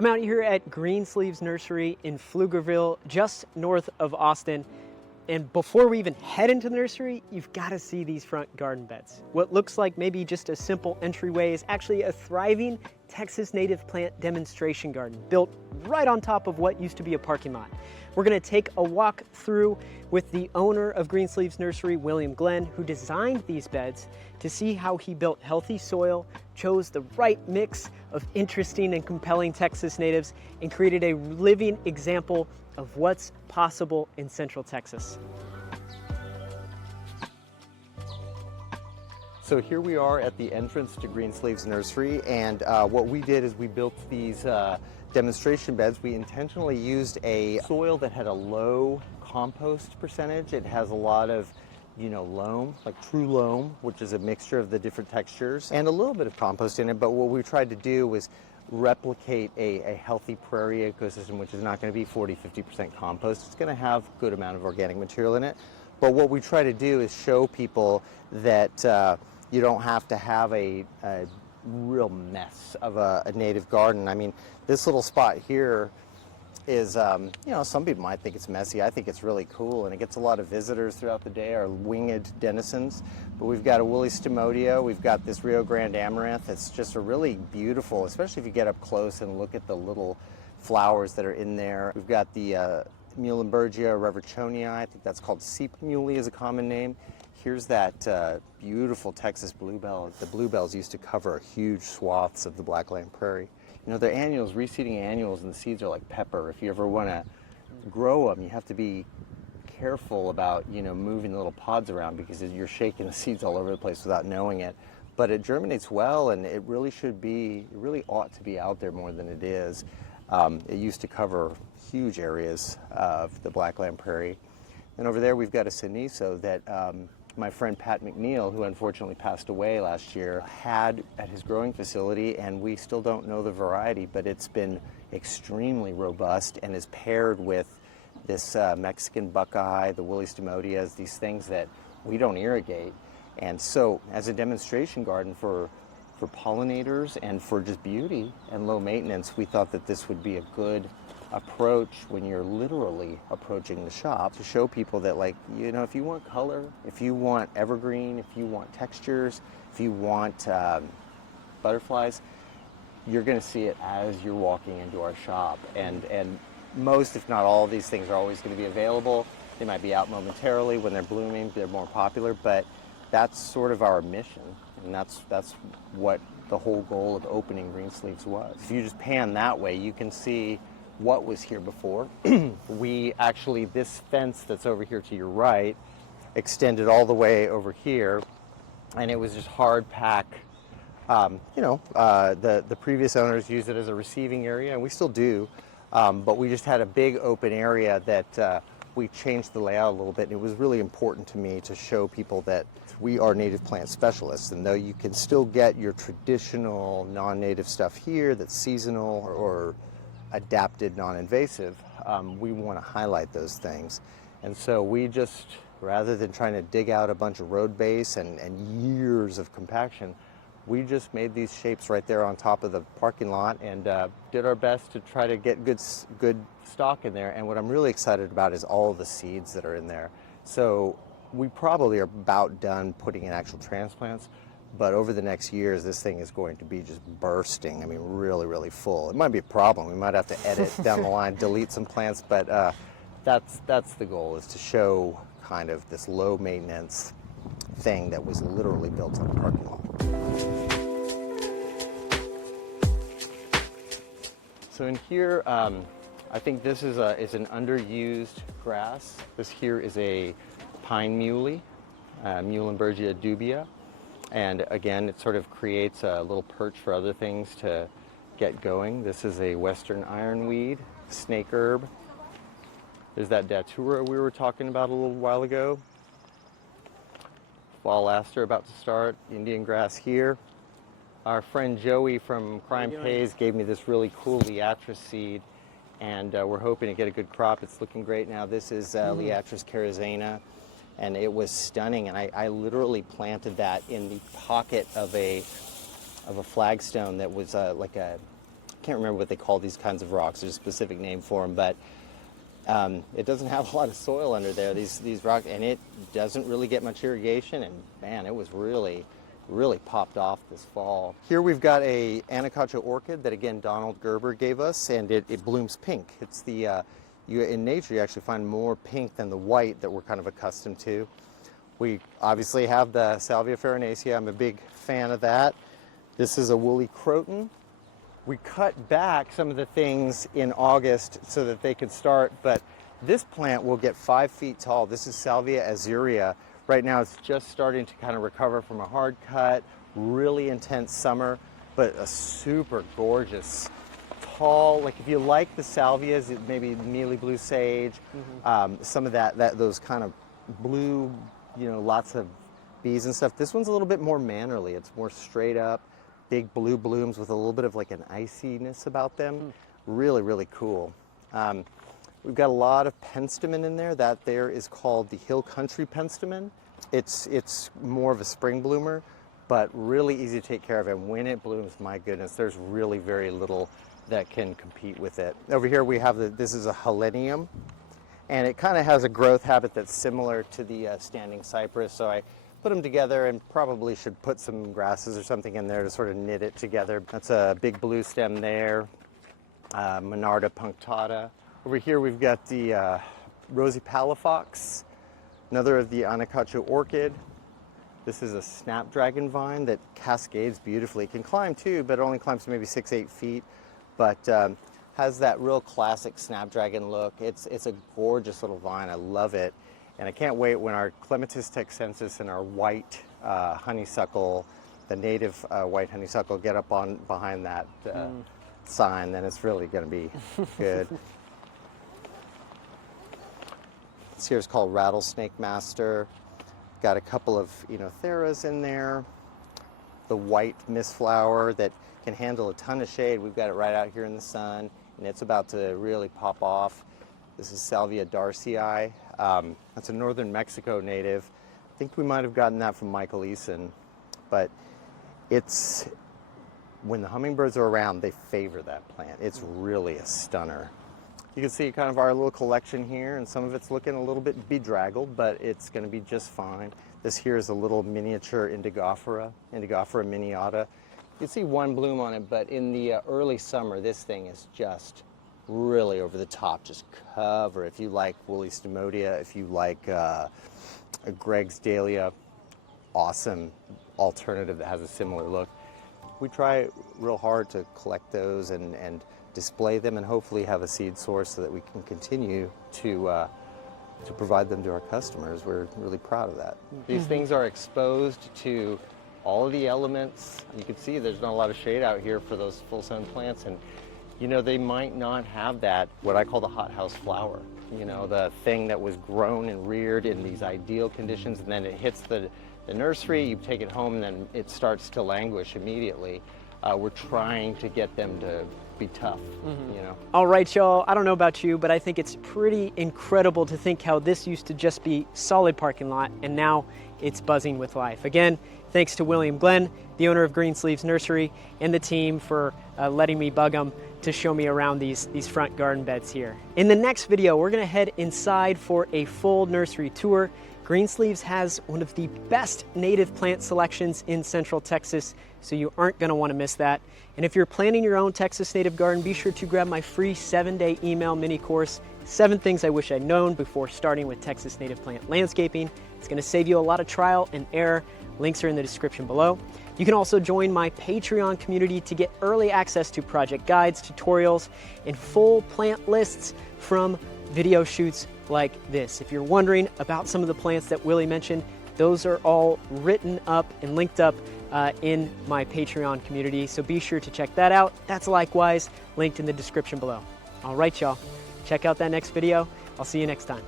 I'm out here at Greensleeves Nursery in Pflugerville, just north of Austin. And before we even head into the nursery, you've got to see these front garden beds. What looks like maybe just a simple entryway is actually a thriving Texas native plant demonstration garden built right on top of what used to be a parking lot. We're going to take a walk through with the owner of Greensleeves Nursery, William Glen, who designed these beds, to see how he built healthy soil, chose the right mix of interesting and compelling Texas natives, and created a living example of what's possible in Central Texas. So here we are at the entrance to Greensleeves Nursery, and what we did is we built these demonstration beds. We intentionally used a soil that had a low compost percentage. It has a lot of, loam, like true loam, which is a mixture of the different textures, and a little bit of compost in it. But what we tried to do was replicate a healthy prairie ecosystem, which is not going to be 40-50% compost. It's going to have a good amount of organic material in it. But what we try to do is show people that you don't have to have a real mess of a native garden. I mean, this little spot here is, some people might think it's messy. I think it's really cool, and it gets a lot of visitors throughout the day, our winged denizens. But we've got a woolly stomodia, we've got this Rio Grande amaranth. It's just a really beautiful, especially if you get up close and look at the little flowers that are in there. We've got the Muhlenbergia reverchonii. I think that's called seep muhly is a common name. Here's that beautiful Texas bluebell. The bluebells used to cover huge swaths of the Blackland Prairie. They're annuals, reseeding annuals, and the seeds are like pepper. If you ever want to grow them, you have to be careful about, moving the little pods around, because you're shaking the seeds all over the place without knowing it. But it germinates well, and it really ought to be out there more than it is. It used to cover huge areas of the Blackland Prairie. And over there we've got a Cenizo that my friend Pat McNeil, who unfortunately passed away last year, had at his growing facility, and we still don't know the variety, but it's been extremely robust and is paired with this Mexican buckeye, the woolly stomodias, these things that we don't irrigate. And so as a demonstration garden for pollinators and for just beauty and low maintenance, we thought that this would be a good approach when you're literally approaching the shop, to show people that, if you want color, if you want evergreen, if you want textures, if you want butterflies, you're going to see it as you're walking into our shop. And most, if not all, of these things are always going to be available. They might be out momentarily when they're blooming, they're more popular, but that's sort of our mission, and that's what the whole goal of opening Greensleeves was. If you just pan that way, you can see what was here before. This fence that's over here to your right extended all the way over here, and it was just hardpack. The previous owners used it as a receiving area, and we still do, but we just had a big open area that we changed the layout a little bit, and it was really important to me to show people that we are native plant specialists, and though you can still get your traditional non-native stuff here that's seasonal or adapted non-invasive, we want to highlight those things. And so we just, rather than trying to dig out a bunch of road base and years of compaction, we just made these shapes right there on top of the parking lot, and did our best to try to get good stock in there. And what I'm really excited about is all the seeds that are in there. So we probably are about done putting in actual transplants, but over the next years, this thing is going to be just bursting. I mean, really, really full. It might be a problem. We might have to edit down the line, delete some plants, but that's the goal, is to show kind of this low maintenance thing that was literally built on a parking lot. So in here, I think this is an underused grass. This here is a pine muhly, Muhlenbergia dubia. And again, it sort of creates a little perch for other things to get going. This is a western ironweed, snake herb. There's that datura we were talking about a little while ago. Fall aster about to start, Indian grass here. Our friend Joey from Crime Pays gave me this really cool Liatris seed, and we're hoping to get a good crop. It's looking great now. This is Liatris carizana. And it was stunning, and I literally planted that in the pocket of a flagstone that was like a can't remember what they call these kinds of rocks. There's a specific name for them, but it doesn't have a lot of soil under there, these rocks, and it doesn't really get much irrigation, and man, it was really popped off this fall. Here we've got a Anacacho orchid that, again, Donald Gerber gave us, and it blooms pink. It's the, in nature you actually find more pink than the white that we're kind of accustomed to. We obviously have the salvia farinaceae. I'm a big fan of that. This is a woolly croton. We cut back some of the things in August so that they could start, but this plant will get 5 feet tall. This is salvia azurea. Right now it's just starting to kind of recover from a hard cut, really intense summer, but a super gorgeous, tall, like if you like the salvias, maybe mealy blue sage, some of those kind of blue, lots of bees and stuff. This one's a little bit more mannerly. It's more straight up, big blue blooms with a little bit of like an iciness about them. Really, really cool. We've got a lot of penstemon in there. That there is called the hill country penstemon. It's more of a spring bloomer, but really easy to take care of. And when it blooms, my goodness, there's really very little that can compete with it. Over here we have this is a helenium, and it kind of has a growth habit that's similar to the standing cypress. So I put them together, and probably should put some grasses or something in there to sort of knit it together. That's a big blue stem there, Monarda punctata. Over here we've got the rosy palafox, another of the Anacacho orchid. This is a snapdragon vine that cascades beautifully. It can climb too, but it only climbs to maybe 6-8 feet, but has that real classic snapdragon look. It's a gorgeous little vine. I love it. And I can't wait when our Clematis texensis and our white honeysuckle, the native white honeysuckle, get up behind that sign. Then it's really going to be good. This here is called rattlesnake master. Got a couple of theras in there. The white mistflower that can handle a ton of shade. We've got it right out here in the sun, and it's about to really pop off. This is Salvia darcii. That's a northern Mexico native. I think we might have gotten that from Michael Eason, but when the hummingbirds are around, they favor that plant. It's really a stunner. You can see kind of our little collection here, and some of it's looking a little bit bedraggled, but it's going to be just fine. This here is a little miniature Indigophora miniata. You can see one bloom on it, but in the early summer, this thing is just really over the top, just cover. If you like woolly stomodia, if you like a Greg's dahlia, awesome alternative that has a similar look. We try real hard to collect those and display them, and hopefully have a seed source so that we can continue to provide them to our customers. We're really proud of that. These things are exposed to all of the elements. You can see there's not a lot of shade out here for those full sun plants, and they might not have that, what I call the hothouse flower, the thing that was grown and reared in these ideal conditions, and then it hits the nursery, you take it home, and then it starts to languish immediately. We're trying to get them to be tough, All right, y'all, I don't know about you, but I think it's pretty incredible to think how this used to just be solid parking lot, and now it's buzzing with life. Again, thanks to William Glen, the owner of Greensleeves Nursery, and the team for letting me bug them to show me around these front garden beds here. In the next video, we're gonna head inside for a full nursery tour. Greensleeves has one of the best native plant selections in Central Texas, so you aren't gonna wanna miss that. And if you're planning your own Texas native garden, be sure to grab my free 7-day email mini course, 7 Things I Wish I'd Known Before Starting with Texas Native Plant Landscaping. It's gonna save you a lot of trial and error. Links are in the description below. You can also join my Patreon community to get early access to project guides, tutorials, and full plant lists from video shoots like this. If you're wondering about some of the plants that Willie mentioned, those are all written up and linked up in my Patreon community, so be sure to check that out. That's likewise linked in the description below. All right, y'all, check out that next video. I'll see you next time.